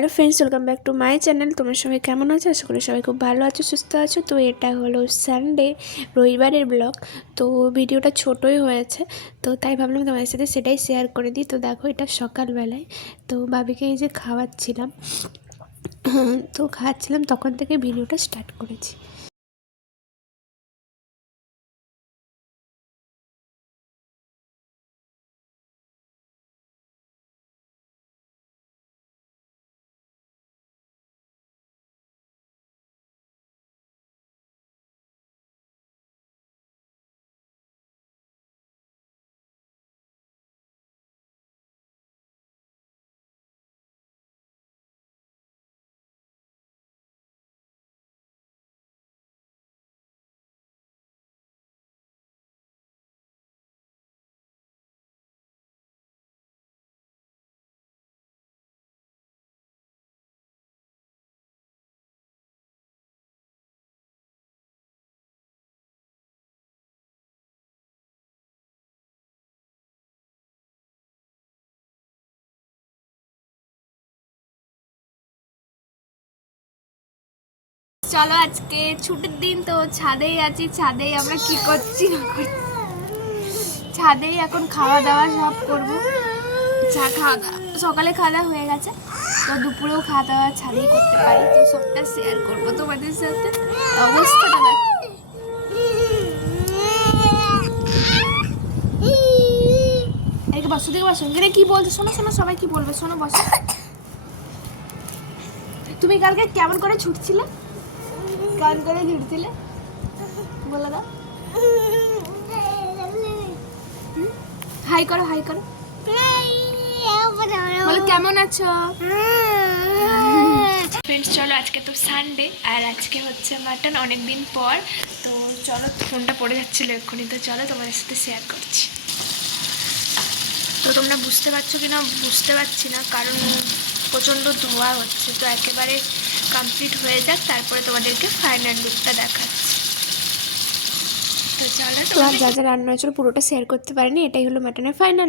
Hello friends, welcome back to my channel. তোমরা সবাই কেমন আছো? আশা করি সবাই খুব ভালো আছো, সুস্থ আছো। তো এটা হলো সানডে, রবিবারের ব্লগ। তো ভিডিওটা ছোটোই হয়েছে, তো তাই ভাবলাম তোমাদের সাথে সেটাই শেয়ার করে দিই। তো দেখো, এটা সকালবেলায় তো ভাবিকে এই যে খাওয়াচ্ছিলাম, তো খাওয়াচ্ছিলাম তখন থেকে ভিডিওটা স্টার্ট করেছি। চলো, আজকে ছুটির দিন, তো ছাদেই আছি। ছাদেই আমরা কি করছি না করছি, ছাদেই এখন খাওয়া দাওয়া সব করবো। চা খাওয়া দাওয়া, সকালে খাওয়া দাওয়া হয়ে গেছে, তো দুপুরেও খাওয়া দাওয়া ছাদেই করতে পারি। তো সবটা শেয়ার করবো তোমাদের সাথে। অবস্থাটা দেখ, এদিকে বসো, দিকে বসো। এখানে কি বলছো? শোনো শোনো, সবাই কি বলবে শোনো, বসো। তুমি কালকে কেমন করে ছুটছিলে? কেমন করে ছুটছিলে বলে দাও। হাই করো, হাই করো, বলো কেমন আছো। ফ্রেন্ডস চলো, আজকে তো সানডে, আর আজকে হচ্ছে মাটন, অনেক দিন পর। তো চলো, ফোনটা পড়ে যাচ্ছিল এক্ষুনি, তো চলো তোমাদের সাথে শেয়ার করছি। তো তোমরা বুঝতে পারছো কি না বুঝতে পারছি না, কারণ প্রচণ্ড ধোয়া হচ্ছে। তো একেবারে কমপ্লিট হয়ে যাক, তারপরে তোমাদেরকে ফাইনাল লুকটা দেখাচ্ছি। তো চলো, তো আর যা যা রান্না হয়েছিল পুরোটা শেয়ার করতে পারিনি। এটাই হলো মাটনের ফাইনাল।